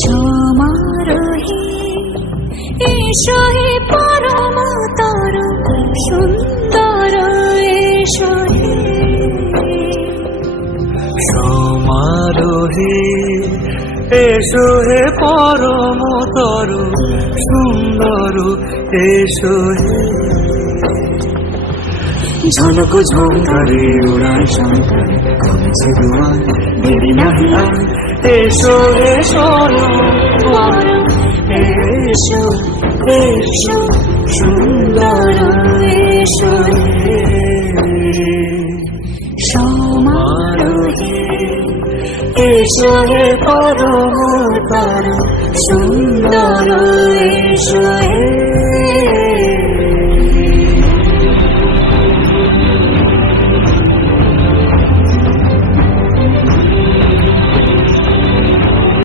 সমারোহে এসো হে পরমতর সুন্দর এসো হে। সমারোহে এসো হে পরমতর সুন্দর এসো হে। ঝলক ঝঙ্কারে উড়ায় শঙ্কারে কমেছে দুয়ার দেরি নাহি আর। এসো এসো এসো এসো সুন্দর এসো হে। সমারোহে এসো হে পরমতর সুন্দর এসো হে।